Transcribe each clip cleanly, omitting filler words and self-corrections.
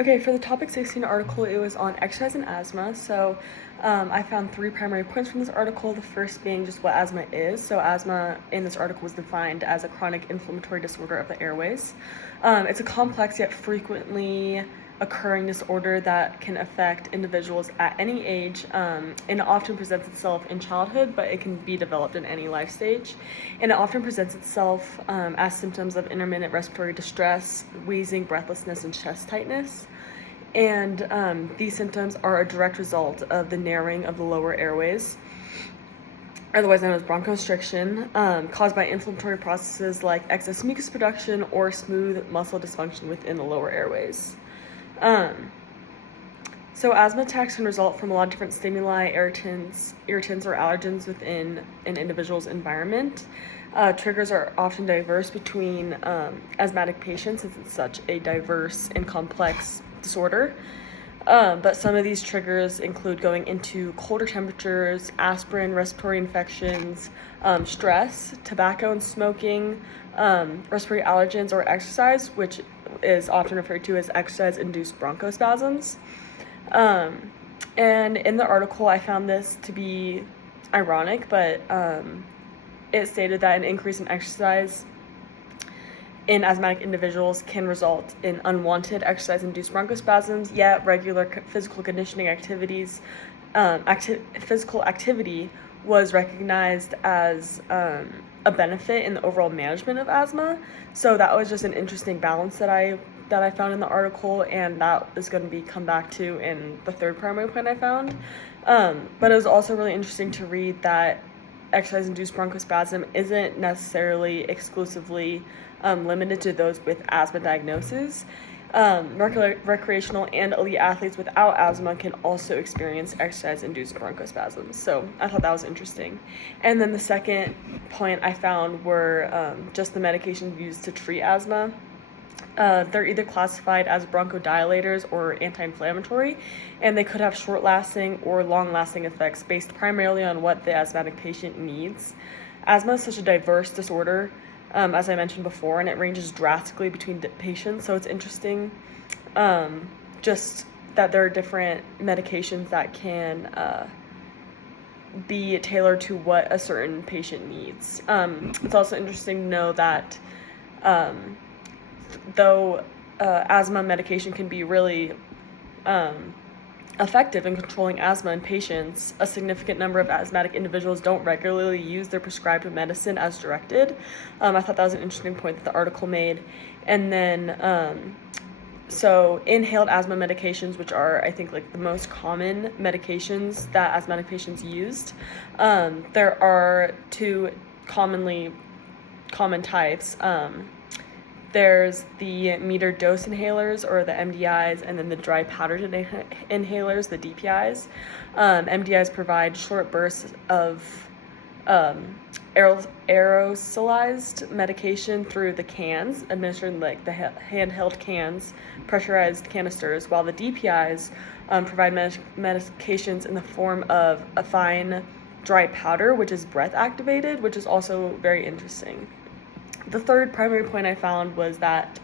Okay, for the Topic 16 article, it was on exercise and asthma. So I found three primary points from this article. The first being just what asthma is. So asthma in this article was defined as a chronic inflammatory disorder of the airways. It's a complex yet frequently occurring disorder that can affect individuals at any age, and it often presents itself in childhood, but it can be developed in any life stage. And it often presents itself as symptoms of intermittent respiratory distress, wheezing, breathlessness, and chest tightness. And these symptoms are a direct result of the narrowing of the lower airways, otherwise known as bronchoconstriction, caused by inflammatory processes like excess mucus production or smooth muscle dysfunction within the lower airways. So asthma attacks can result from a lot of different stimuli, irritants, or allergens within an individual's environment. Triggers are often diverse between asthmatic patients, since it's such a diverse and complex disorder. But some of these triggers include going into colder temperatures, aspirin, respiratory infections, stress, tobacco and smoking, respiratory allergens, or exercise, which is often referred to as exercise-induced bronchospasms. And in the article, I found this to be ironic, but it stated that an increase in exercise in asthmatic individuals can result in unwanted exercise-induced bronchospasms, yet regular physical conditioning activities, physical activity was recognized as a benefit in the overall management of asthma. So that was just an interesting balance that I found in the article, and that is going to be come back to in the third primary point I found. But it was also really interesting to read that exercise-induced bronchospasm isn't necessarily exclusively limited to those with asthma diagnosis. Recreational and elite athletes without asthma can also experience exercise-induced bronchospasms. So I thought that was interesting. And then the second point I found were just the medications used to treat asthma. They're either classified as bronchodilators or anti-inflammatory, and they could have short-lasting or long-lasting effects based primarily on what the asthmatic patient needs. Asthma is such a diverse disorder, as I mentioned before, and it ranges drastically between patients, so it's interesting just that there are different medications that can be tailored to what a certain patient needs. It's also interesting to know that though asthma medication can be really effective in controlling asthma in patients, a significant number of asthmatic individuals don't regularly use their prescribed medicine as directed. I thought that was an interesting point that the article made. And then, so inhaled asthma medications, which are, I think, like the most common medications that asthmatic patients used, there are two common types. There's the metered dose inhalers, or the MDIs, and then the dry powdered inhalers, the DPIs. MDIs provide short bursts of aerosolized medication through the cans, administered in like the handheld cans, pressurized canisters, while the DPIs provide medications in the form of a fine dry powder, which is breath activated, which is also very interesting. The third primary point I found was that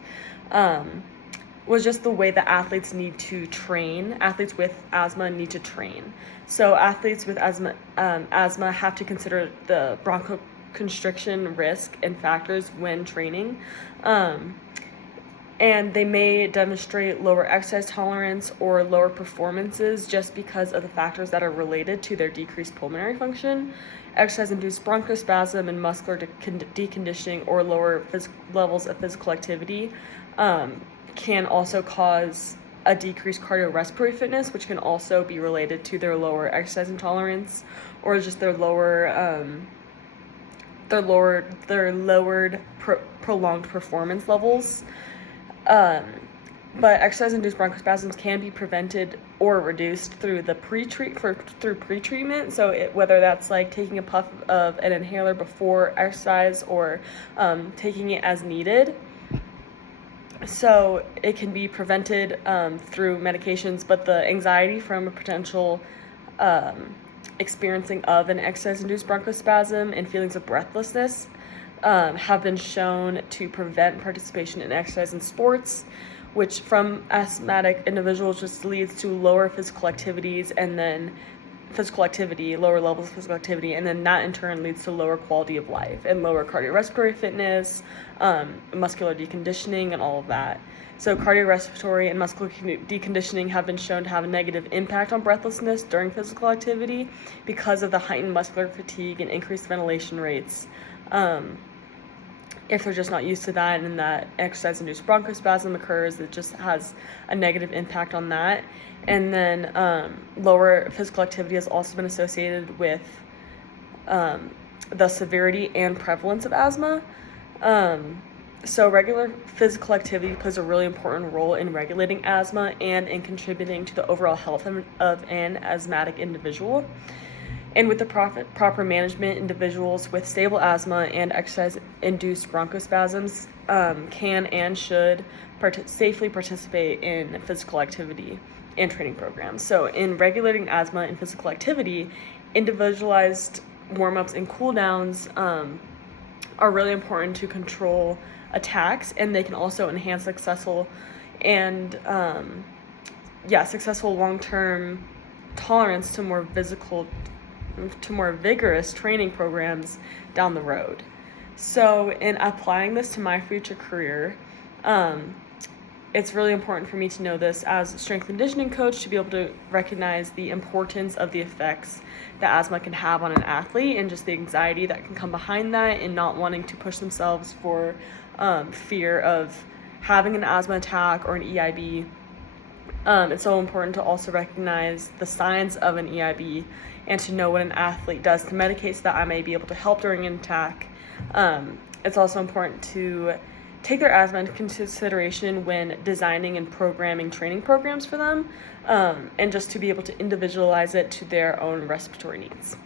was just the way that athletes need to train. Athletes with asthma need to train. So athletes with asthma have to consider the bronchoconstriction risk and factors when training. And they may demonstrate lower exercise tolerance or lower performances just because of the factors that are related to their decreased pulmonary function. Exercise-induced bronchospasm and muscular deconditioning or lower levels of physical activity can also cause a decreased cardiorespiratory fitness, which can also be related to their lower exercise intolerance or just their lowered prolonged performance levels. But exercise-induced bronchospasms can be prevented or reduced through pre-treatment. So whether that's like taking a puff of an inhaler before exercise or taking it as needed. So it can be prevented through medications, but the anxiety from a potential experiencing of an exercise-induced bronchospasm and feelings of breathlessness have been shown to prevent participation in exercise and sports, which from asthmatic individuals just leads to lower physical activities and then lower levels of physical activity, and then that in turn leads to lower quality of life and lower cardiorespiratory fitness, muscular deconditioning, and all of that. So cardiorespiratory and muscular deconditioning have been shown to have a negative impact on breathlessness during physical activity because of the heightened muscular fatigue and increased ventilation rates. If they're just not used to that, and that exercise-induced bronchospasm occurs, it just has a negative impact on that. And then lower physical activity has also been associated with the severity and prevalence of asthma. So regular physical activity plays a really important role in regulating asthma and in contributing to the overall health of an asthmatic individual. And with the proper management, individuals with stable asthma and exercise-induced bronchospasms can and should safely participate in physical activity and training programs. So in regulating asthma and physical activity, individualized warm-ups and cool-downs are really important to control attacks, and they can also enhance successful long-term tolerance to more vigorous training programs down the road. So in applying this to my future career, it's really important for me to know this as a strength and conditioning coach, to be able to recognize the importance of the effects that asthma can have on an athlete and just the anxiety that can come behind that, and not wanting to push themselves for fear of having an asthma attack or an EIB. It's so important to also recognize the signs of an EIB and to know what an athlete does to medicate so that I may be able to help during an attack. It's also important to take their asthma into consideration when designing and programming training programs for them, and just to be able to individualize it to their own respiratory needs.